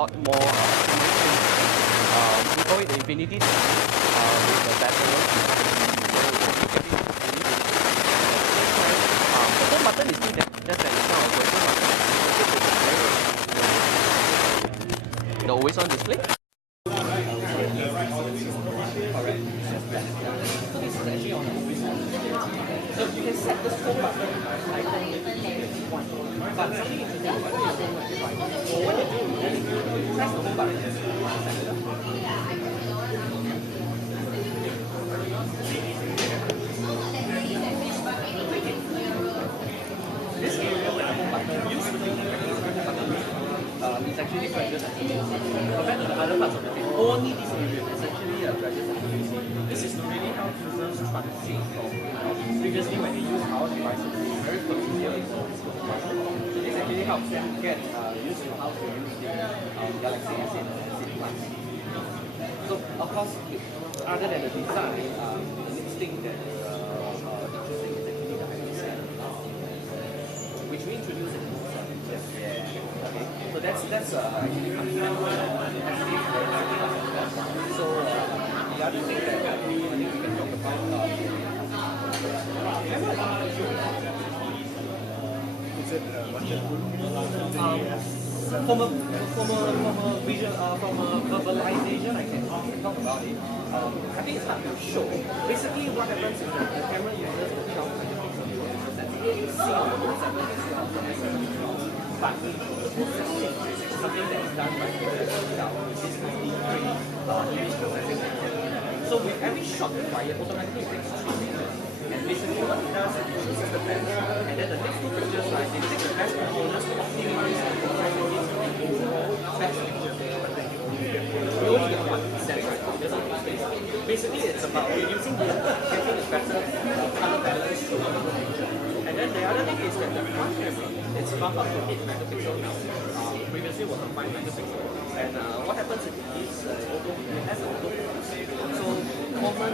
lot more information. We call it the infinity with the bezel. The home button is still there, just that it's not a virtual button. The always on display. So you can set this home button like but something interesting about it is what you do is you press the home button. This area where the home button used to be it's actually pressure sensitive. Compared to the other parts of the face, only this area is actually pressure sensitive. This is to really help users transition from previously when they use our devices, it's very familiar with the button. So this actually helps them get used to how to use the Galaxy S8 So of course, other than the design, the next thing that is interesting is actually the hyperscan, which we introduced in okay. So that's actually coming out. So the other thing that I think we can talk about is it from a vision, from a verbalization, I can talk about it. I think it's hard to show. Basically, what happens is that the camera uses the 12 but the processing is something that is done by the itself, which is image processing. So with every shot required, automatically it takes 3 pictures. And basically what it does is it chooses the best. And then the next 2 pictures, right, they take the best components to optimize the overall best picture. We only get 1%, right? It doesn't take space. Basically it's about reducing the getting a better color balance to the picture. And then the other thing is that the front camera, it's bumped up to 8 megapixels now. Previously it was a 5 megapixel. And what happens is it has an autofocus. So common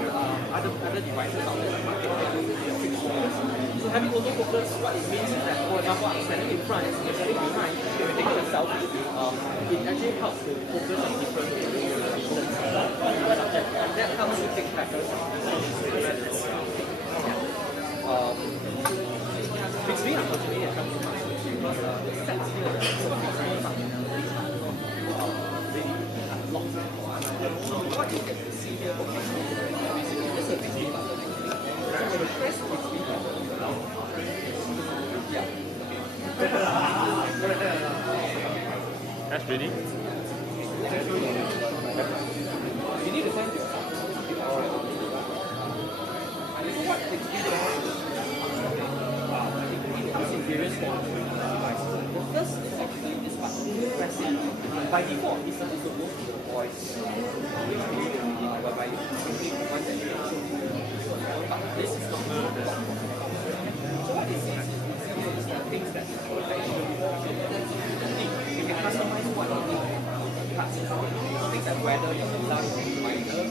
other devices out there in the market can do fixed focus. So having autofocus, what it means is that, for example, I'm standing in front, you're standing behind, if you're taking a selfie, it actually helps to focus on different subjects. And that helps you take better which we unfortunately have come to much because the sets here are so unlocked. So what you get to see here, basically this is a fixed button. So when you press the fixed button, yeah. That's pretty. You need to find your so what fixed button in various forms of devices. The first is actually this button, press it. By default, it's supposed to go to the voice, whereby you simply want that you but this is not the button. So what it says is the things that you can customize what you need. Things like weather, your life, reminder,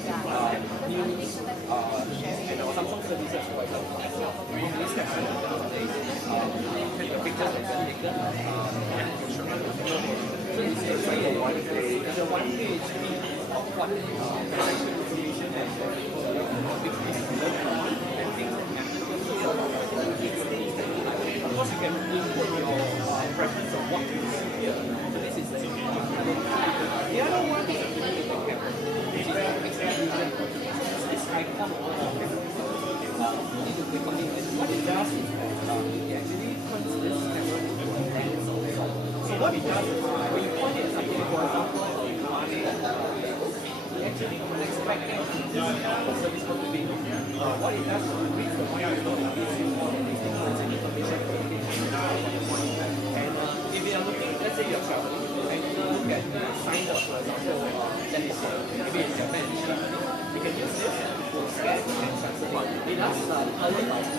news, and Samsung services, for example. This caption the pictures that are taken so it's actually a one-page feed of what information and big and things that of course you can input your preference of what you see here. So this is the other one is actually the camera, which is this icon on the camera. You need to click on it, and what it does is that it actually turns this camera into a lens also. So what it does is when you point it at something, for example, it actually expects this service code to be what it does is it reads the point below, it gives you all these different information and if you are looking, let's say you're traveling and you look at the signboard, for example, that is maybe in Japan, you can use this to scan and transfer one. It does early life.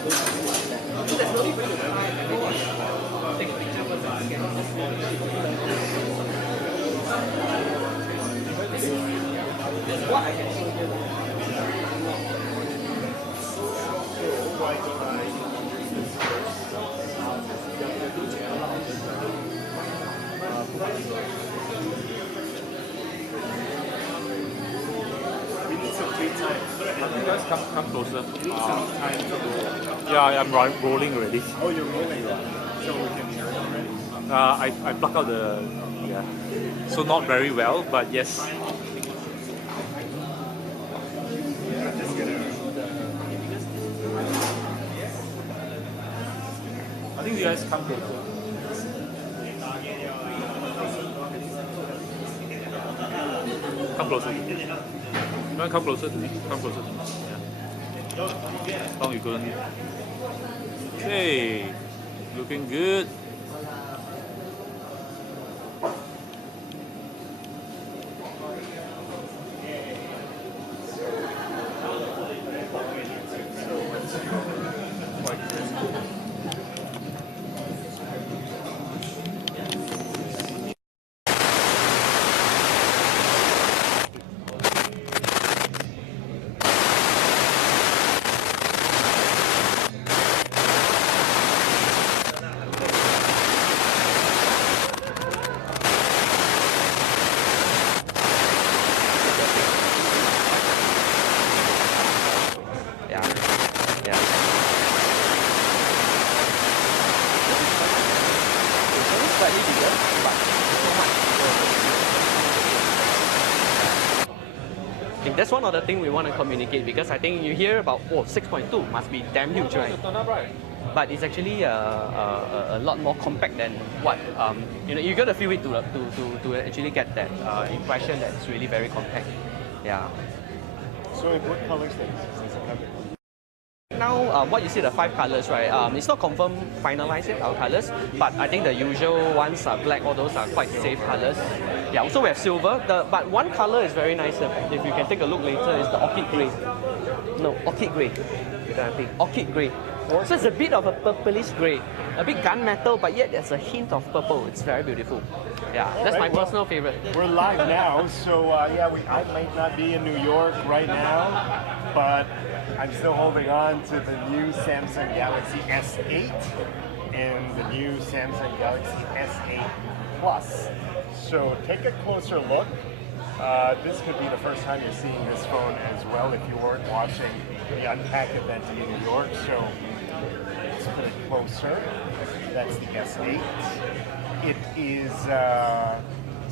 So there's no need for you to try everyone. Take a picture first and scan this one. This is what I can show you. Come closer. Yeah, I'm rolling already. Oh, you're rolling, so we can hear it already. I pluck out the so not very well, but yes. I think you guys come closer. Come closer. You want to come closer to me? Come closer to me. Yeah. As long as you couldn't. Hey, looking good. Slightly bigger, but so much. I think that's one of the things we want to communicate, because I think you hear about 6.2 must be damn huge, right? But it's actually a lot more compact than what you got to feel it to actually get that impression that it's really very compact. Yeah. So what colors then does it come in? Now, what you see, the 5 colors, right? It's not confirmed finalized yet, our colors, but I think the usual ones are black, all those are quite safe colors. Yeah, also we have silver, but one color is very nice, if you can take a look later, is the orchid grey. No, orchid grey. Orchid grey. So it's a bit of a purplish grey, a bit gunmetal, but yet there's a hint of purple. It's very beautiful. Yeah, that's my personal favorite. We're live now, so I might not be in New York right now, but I'm still holding on to the new Samsung Galaxy S8 and the new Samsung Galaxy S8 Plus. So take a closer look. This could be the first time you're seeing this phone as well if you weren't watching the Unpack event in New York. So let's put it closer. That's the S8. It is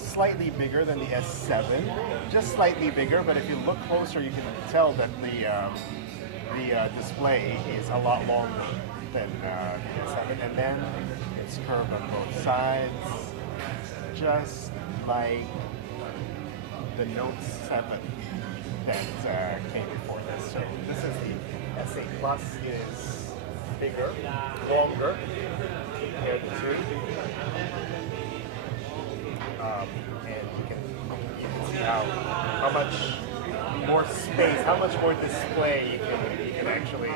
slightly bigger than the S7, just slightly bigger, but if you look closer you can tell that the display is a lot longer than the S7, and then it's curved on both sides, just like the Note 7 that came before this. So this is the S8 Plus, is bigger, longer compared to and you can see how much more space, how much more display you can actually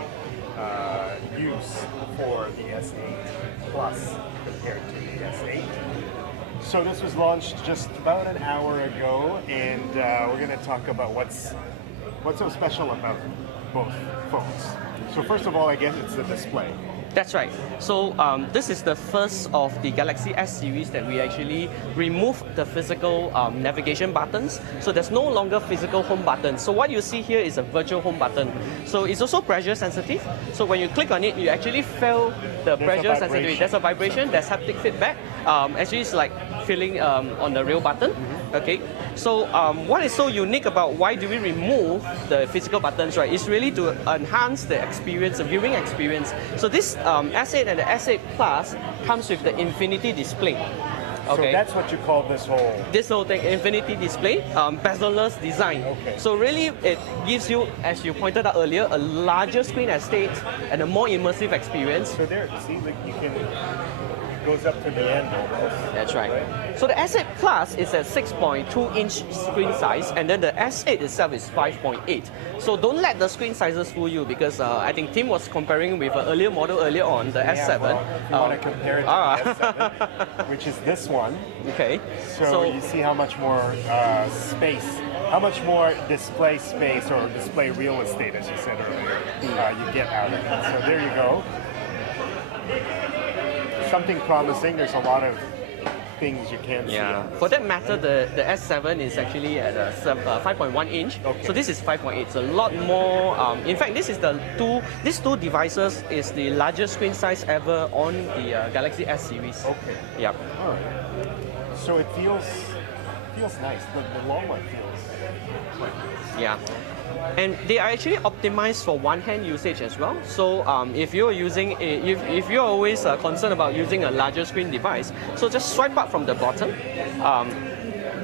use for the S8 Plus compared to the S8. So this was launched just about an hour ago, and we're going to talk about what's so special about both phones. So first of all, I guess it's the display. That's right. So this is the first of the Galaxy S series that we actually remove the physical navigation buttons. So there's no longer physical home button. So what you see here is a virtual home button. So it's also pressure sensitive. So when you click on it, you actually feel the pressure sensitivity. There's a vibration, there's haptic feedback. Actually, it's like feeling on the real button. Okay. So what is so unique about why do we remove the physical buttons, right? It's really to enhance the experience, the viewing experience. So this S8 and the S8 Plus comes with the infinity display. Okay. So that's what you call this whole thing, infinity display, bezel-less design. Okay. So really it gives you, as you pointed out earlier, a larger screen estate and a more immersive experience. So there, see, like you can, it goes up to the end almost. That's right. So the S8 Plus is a 6.2-inch screen size, and then the S8 itself is 5.8. So don't let the screen sizes fool you, because I think Tim was comparing with an earlier model earlier on, the S7. Well, if you want to compare it to the S7, which is this one. Okay. So you see how much more space, how much more display space or display real estate, as you said earlier, you get out of it. So there you go. Something promising. There's a lot of things you can't see. Yeah. For that matter, the S7 is actually at a 5.1 inch. Okay. So this is 5.8. It's a lot more. In fact, these two devices is the largest screen size ever on the Galaxy S series. Okay. Yep. All right. So it feels nice. The long one feels quite nice. Yeah. And they are actually optimized for one-hand usage as well. So if you're using, if you're always concerned about using a larger screen device, so just swipe up from the bottom.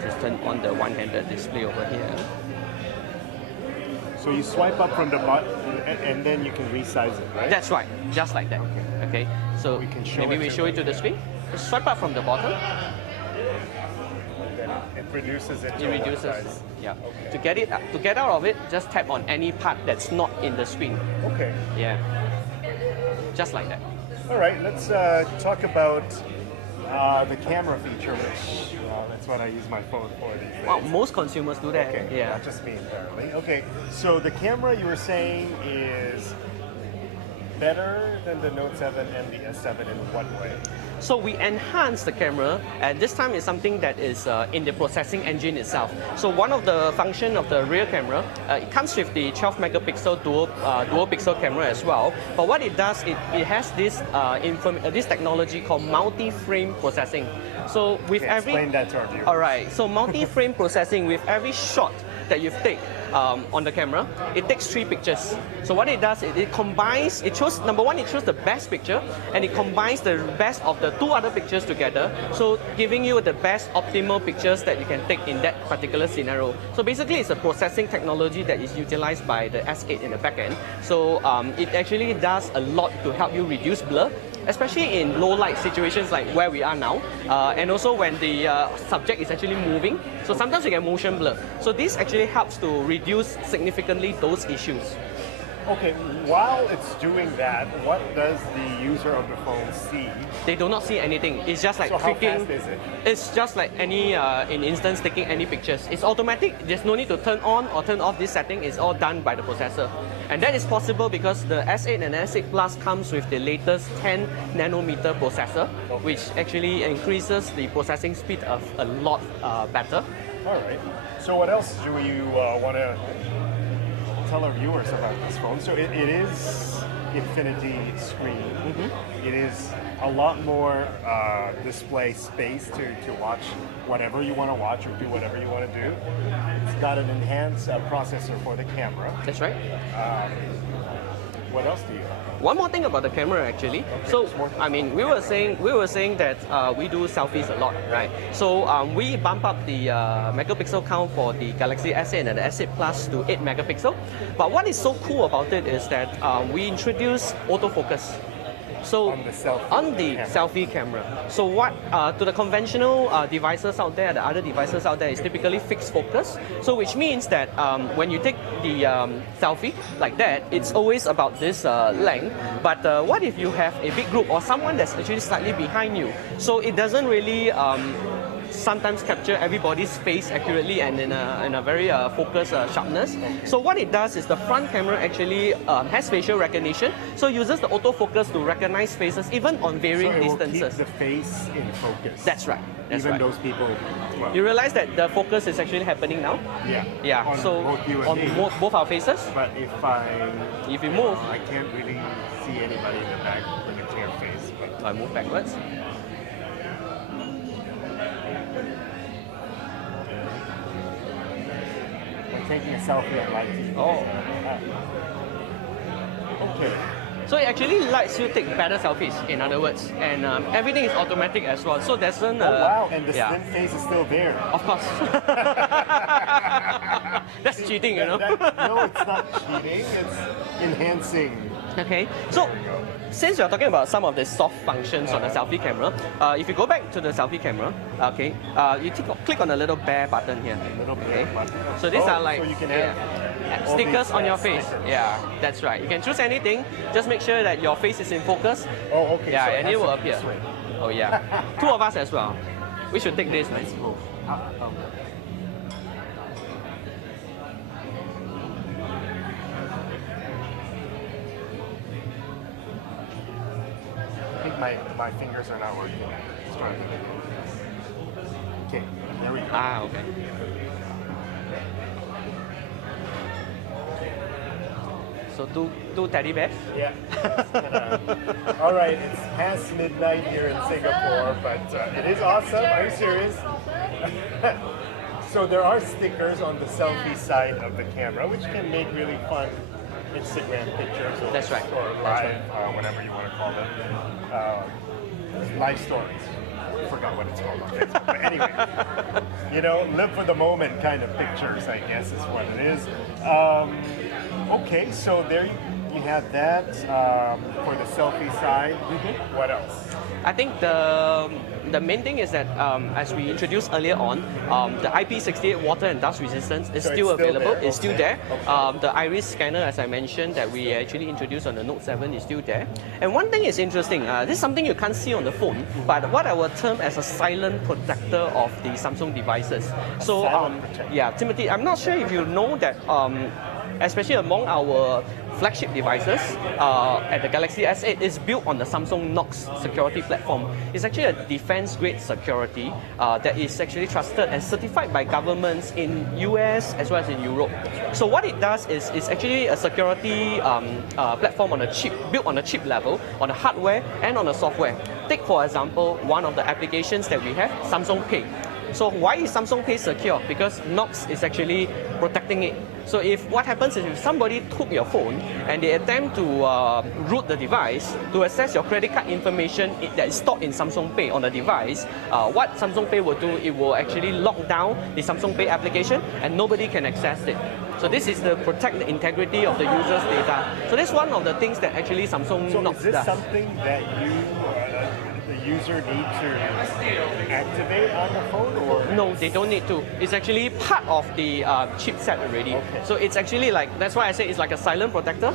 Just turn on the one-handed display over here. So you swipe up from the bottom, and then you can resize it, right? That's right, just like that. Okay. So We can show maybe it we to show it to the screen. Just swipe up from the bottom. Then it reduces it It to one reduces. size. Yeah. To get out of it, just tap on any part that's not in the screen. Okay. Yeah. Just like that. All right. Let's talk about the camera feature, which that's what I use my phone for these days. Well, most consumers do that. Okay. Yeah. Not just me, apparently. Okay. So the camera you were saying is better than the Note 7 and the S7 in what way? So we enhance the camera, and this time is something that is in the processing engine itself. So one of the function of the rear camera, it comes with the 12 megapixel dual pixel camera as well. But what it does, it has this this technology called multi-frame processing. So with Okay, every explain that to our viewers. all right, so multi-frame processing, with every shot that you take on the camera, it takes 3 pictures. So what it does, it combines, it shows, number one, it shows the best picture, and it combines the best of the 2 other pictures together, so giving you the best optimal pictures that you can take in that particular scenario. So basically, it's a processing technology that is utilized by the S8 in the back end. So it actually does a lot to help you reduce blur, especially in low light situations like where we are now, and also when the subject is actually moving. So sometimes you get motion blur. So this actually helps to reduce significantly those issues. Okay, while it's doing that, what does the user of the phone see? They do not see anything. It's just like So how clicking. fast is it? It's just like any, in instance, taking any pictures. It's automatic. There's no need to turn on or turn off this setting. It's all done by the processor. And that is possible because the S8 and S8 Plus comes with the latest 10 nanometer processor, which actually increases the processing speed of a lot better. All right. So what else do you want to tell our viewers about this phone? So it is infinity screen. It is a lot more display space to watch whatever you want to watch or do whatever you want to do. It's got an enhanced processor for the camera. That's right. What else do you have? One more thing about the camera actually. So I mean, we were saying that we do selfies a lot, right? So we bump up the megapixel count for the Galaxy S8 and the S8 Plus to 8 megapixel. But what is so cool about it is that we introduce autofocus. So On the selfie camera. So what to the conventional devices out there, the other devices out there, is typically fixed focus. So which means that when you take the selfie like that, it's always about this length. But what if you have a big group or someone that's actually slightly behind you? So it doesn't really sometimes capture everybody's face accurately and in a very focused sharpness. So what it does is the front camera actually has facial recognition, so uses the autofocus to recognize faces even on varying so it will distances. keep the face in focus. That's right. That's Even right. those people. Well, You realize that the focus is actually happening now? yeah. Yeah. On so both you and on me. both our faces, But if if you move, I can't really see anybody in the back with a clear face. But I move backwards. I'm taking a selfie at light. Oh. Okay. So it actually lets you take better selfies, in other words, and everything is automatic as well. So there's an Oh wow, and the yeah. thin face is still there. Of course. That's cheating, you know. No, it's not cheating. It's enhancing. Okay, so since we're talking about some of the soft functions on the selfie camera, if you go back to the selfie camera, okay, you click on the little bear button here. Little Okay, bear button. so these are like so you can have all stickers these, on your face. stickers. Yeah, that's right. You can choose anything. Just make sure that your face is in focus. Oh, okay. Yeah, so and it has will to be appear. this way. Oh yeah, 2 of us as well. We should take this, man. Cool. I think my fingers are not working. Let's try it again. There we go. Ah, okay. So two teddy bears? Yeah. All right, it's past midnight here in Singapore, but it is awesome. Are you serious? So there are stickers on the selfie side of the camera, which can make really fun Instagram pictures or, That's right. or live, whatever you want to call them, live stories. I forgot what it's called on Facebook. But anyway, you know, live for the moment kind of pictures, I guess is what it is. Okay, so there you have that for the selfie side. What else? I think the main thing is that as we introduced earlier on, the IP68 water and dust resistance is So still it's still available. there? It's still Okay. there. The iris scanner, as I mentioned, that we actually introduced on the Note 7 is still there. And one thing is interesting. This is something you can't see on the phone, but what I would term as a silent protector of the Samsung devices. So silent protector. yeah, Timothy, I'm not sure if you know that. Especially among our flagship devices at the Galaxy S8 is built on the Samsung Knox security platform. It's actually a defense-grade security that is actually trusted and certified by governments in US as well as in Europe. So what it does is it's actually a security platform on a chip, built on a chip level, on the hardware and on the software. Take for example one of the applications that we have, Samsung Pay. So why is Samsung Pay secure? Because Knox is actually protecting it. So if what happens is if somebody took your phone and they attempt to root the device to access your credit card information that is stored in Samsung Pay on the device, what Samsung Pay will do, it will actually lock down the Samsung Pay application and nobody can access it. So this is to protect the integrity of the user's data. So that's one of the things that actually Samsung So Knox is this does. something that you, the user, need to activate on the phone, or? No, they don't need to. It's actually part of the chipset already. Okay. So it's actually like, that's why I say it's like a silent protector.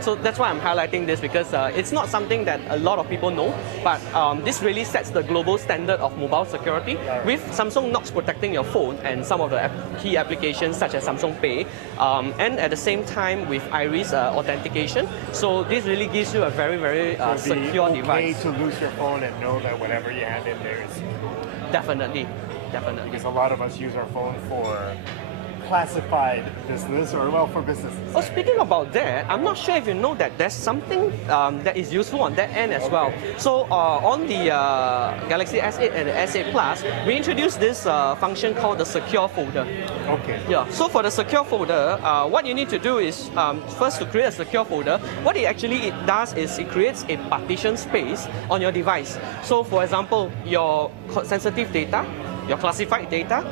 So that's why I'm highlighting this, because it's not something that a lot of people know, but this really sets the global standard of mobile security with Samsung Knox protecting your phone and some of the key applications such as Samsung Pay, and at the same time with iris authentication. So this really gives you a very, very secure okay device. to lose your phone and know that whatever you have in there is. Definitely, definitely. Because a lot of us use our phone for classified business, or well, for businesses. Oh, speaking about that, I'm not sure if you know that there's something that is useful on that end as well. So on the Galaxy S8 and the S8 Plus, we introduced this function called the secure folder. Okay. Yeah, so for the secure folder, what you need to do is, first to create a secure folder, what it does is it creates a partition space on your device. So for example, your sensitive data, your classified data,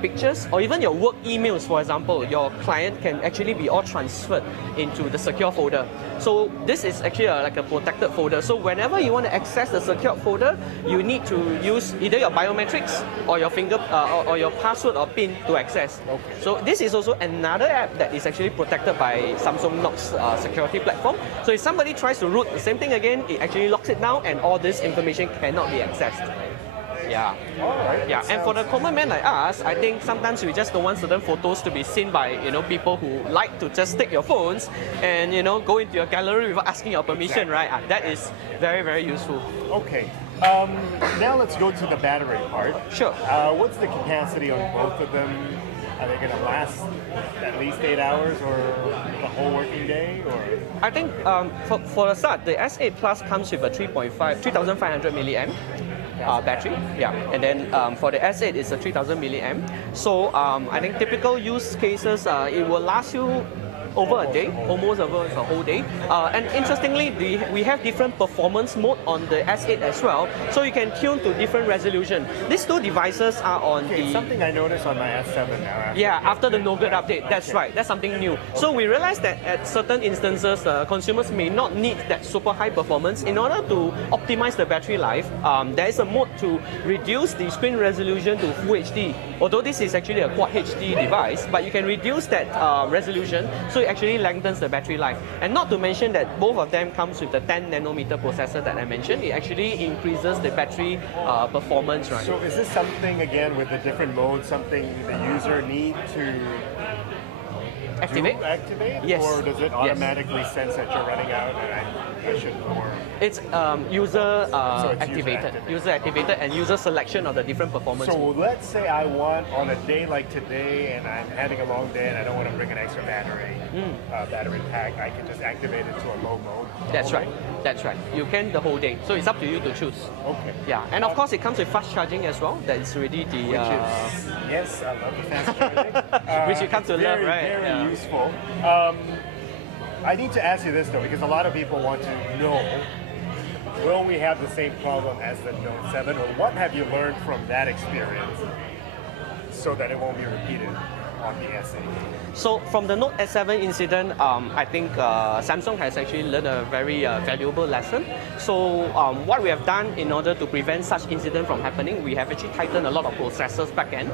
pictures, or even your work emails, for example, your client can actually be all transferred into the secure folder. So this is actually like a protected folder. So whenever you want to access the secure folder, you need to use either your biometrics or your finger or your password or PIN to access. Okay. So this is also another app that is actually protected by Samsung Knox security platform. So if somebody tries to root the same thing again, it actually locks it down and all this information cannot be accessed. Yeah. All right. Yeah, and for the common man like us, I think sometimes we just don't want certain photos to be seen by people who like to just take your phones and go into your gallery without asking your permission, right? That is very, very useful. Okay. Now let's go to the battery part. Sure. What's the capacity on both of them? Are they going to last at least 8 hours or the whole working day? Or I think for the start, the S8 Plus comes with a 3,500 milliamp battery, yeah, and then for the S8 it's a 3000 milliamp. So I think typical use cases, it will last you over a day, almost over a whole day. And interestingly, we have different performance mode on the S8 as well, so you can tune to different resolution. These two devices are on okay, something I noticed on my S7 now. After the Nougat update, that's right, that's something new. So we realized that at certain instances, consumers may not need that super high performance. In order to optimize the battery life, there is a mode to reduce the screen resolution to Full HD. Although this is actually a Quad HD device, but you can reduce that resolution, so it actually lengthens the battery life. And not to mention that both of them comes with the 10 nanometer processor that I mentioned. It actually increases the battery performance, right? So is this something, again, with the different modes, something the user need to activate? activate? Yes. Or does it automatically sense that you're running out and activation or? It's user it's activated, user-activated. user activated, and user selection of the different performance. So let's say I want on a day like today, and I'm having a long day, and I don't want to bring an extra battery pack. I can just activate it to a low mode. That's right. That's right. You can the whole day. So it's up to you to choose. Okay. Yeah, and of course it comes with fast charging as well. That is really the Yes, I love the fast charging. which you come it's to love, very, right? Very Yeah. useful. I need to ask you this though, because a lot of people want to know, will we have the same problem as the Note 7, or what have you learned from that experience so that it won't be repeated on the S8? So from the Note S7 incident, I think Samsung has actually learned a very valuable lesson. So what we have done in order to prevent such incident from happening, we have actually tightened a lot of processors back end.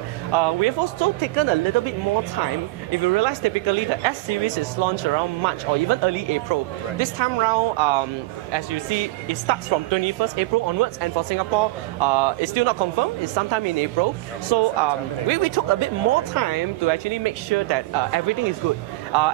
We have also taken a little bit more time. If you realize, typically the S series is launched around March or even early April. Right. This time round, as you see, it starts from 21st April onwards, and for Singapore, it's still not confirmed. It's sometime in April. So we took a bit more time to actually make sure that everything is good.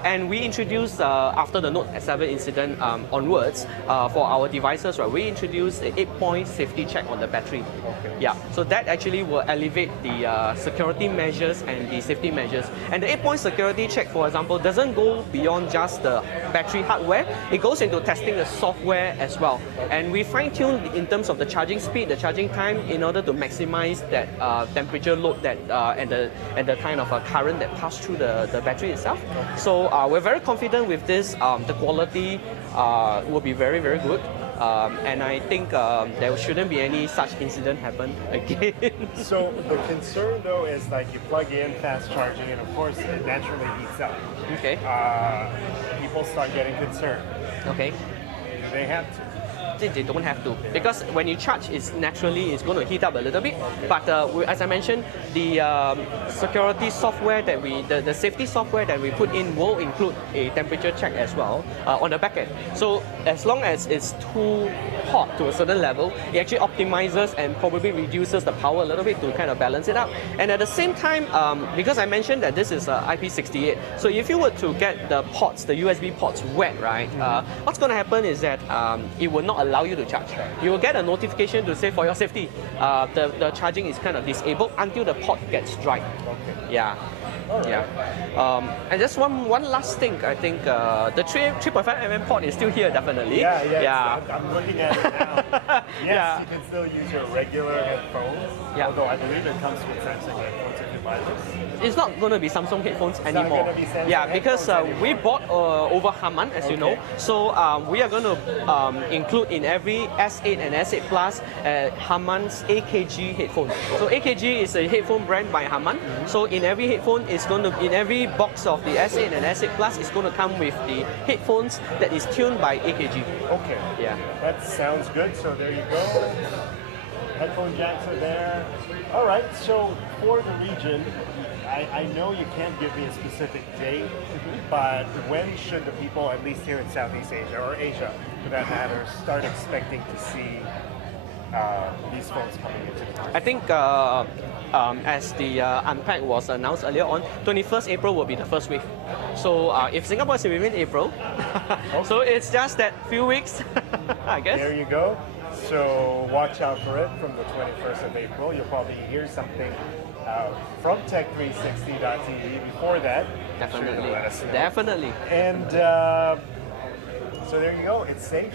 And we introduced, after the Note S7 incident onwards, for our devices, right, we introduced an 8-point safety check on the battery. Okay. Yeah, so that actually will elevate the security measures and the safety measures. And the 8-point security check, for example, doesn't go beyond just the battery hardware. It goes into testing the software as well. And we fine-tune in terms of the charging speed, the charging time, in order to maximize that temperature load that and the kind of current that pass through the battery itself. So we're very confident with this. The quality will be very, very good. And I think there shouldn't be any such incident happen again. So the concern though is like you plug in fast charging, and of course it naturally heats up. Okay. People start getting concerned. Okay. Do they have to? They don't have to, because when you charge, it's going to heat up a little bit. But as I mentioned, the security software that the safety software that we put in will include a temperature check as well on the back end. So as long as it's too hot to a certain level, it actually optimizes and probably reduces the power a little bit to kind of balance it out. And at the same time, because I mentioned that this is IP68, so if you were to get the ports, the USB ports wet, right, what's going to happen is that it will not allow you to charge. You will get a notification to say, for your safety, the charging is kind of disabled until the port gets dry. Okay. Yeah. All right. Yeah. And just one last thing, I think the 3.5mm port is still here, definitely. Yeah. I'm looking at it now. Yes, Yeah. you can still use your regular headphones. Yeah. Although I believe it comes with Samsung headphones if you buy this. It's not going to be Samsung headphones not anymore. gonna be Samsung Yeah, because headphones we anymore. bought over Harman, as you know. Okay. So we are going to include in every S8 and S8 Plus Harman's AKG headphone. So AKG is a headphone brand by Harman. So in every headphone, in every box of the S8 and S8 Plus, it's going to come with the headphones that is tuned by AKG. Okay. Yeah. That sounds good. So there you go. Headphone jacks are there. All right. So for the region, I know you can't give me a specific date, but when should the people, at least here in Southeast Asia or Asia, for that matter, start expecting to see these phones coming into the market? I think as the Unpack was announced earlier on, 21st April will be the first week. So if Singapore is within April, so it's just that few weeks, I guess. There you go. So watch out for it from the 21st of April. You'll probably hear something from Tech360.tv before that. Definitely. Sure, let us know. Definitely. And so there you go. It's safe.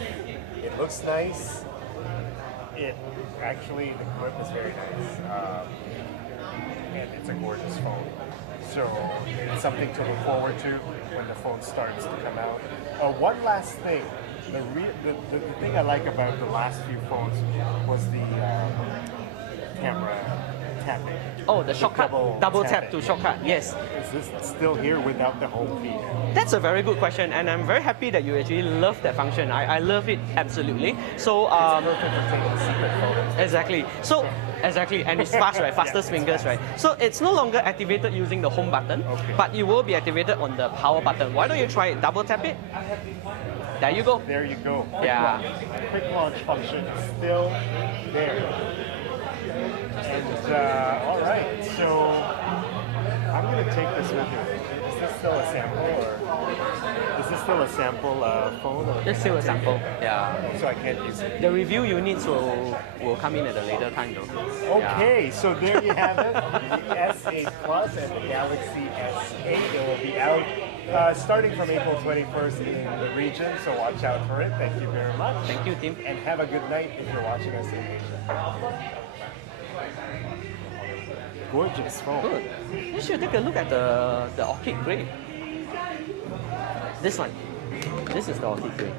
It looks nice. The grip is very nice. And it's a gorgeous phone. So it's something to look forward to when the phone starts to come out. One last thing. The thing I like about the last few phones was the camera tapping. Oh, the shortcut, double tap tapping. to shortcut, yes. Is this still here without the home feed? That's a very good question, and I'm very happy that you actually love that function. I love it absolutely. So Perfect for taking secret photos. exactly. So exactly, and it's fast, right? Fastest it's fingers, fast. right? So it's no longer activated using the home button, Okay. but it will be activated on the power button. Why don't you try it? Double tap it. There you go. There you go. Yeah. Quick launch function is still there. And all right, so I'm gonna take this with me. Is this still a sample, or is this still a sample phone? Or It's still a sample. Yeah. so I can't use it. The review units will come in at a later time though. Okay, so there you have it. The S8 Plus and the Galaxy S8. It will be out starting from April 21st in the region, so watch out for it. Thank you very much. Thank you, Tim. And have a good night if you're watching us in Asia. Gorgeous phone. Good. You should take a look at the orchid grey. This one. This is the orchid grey.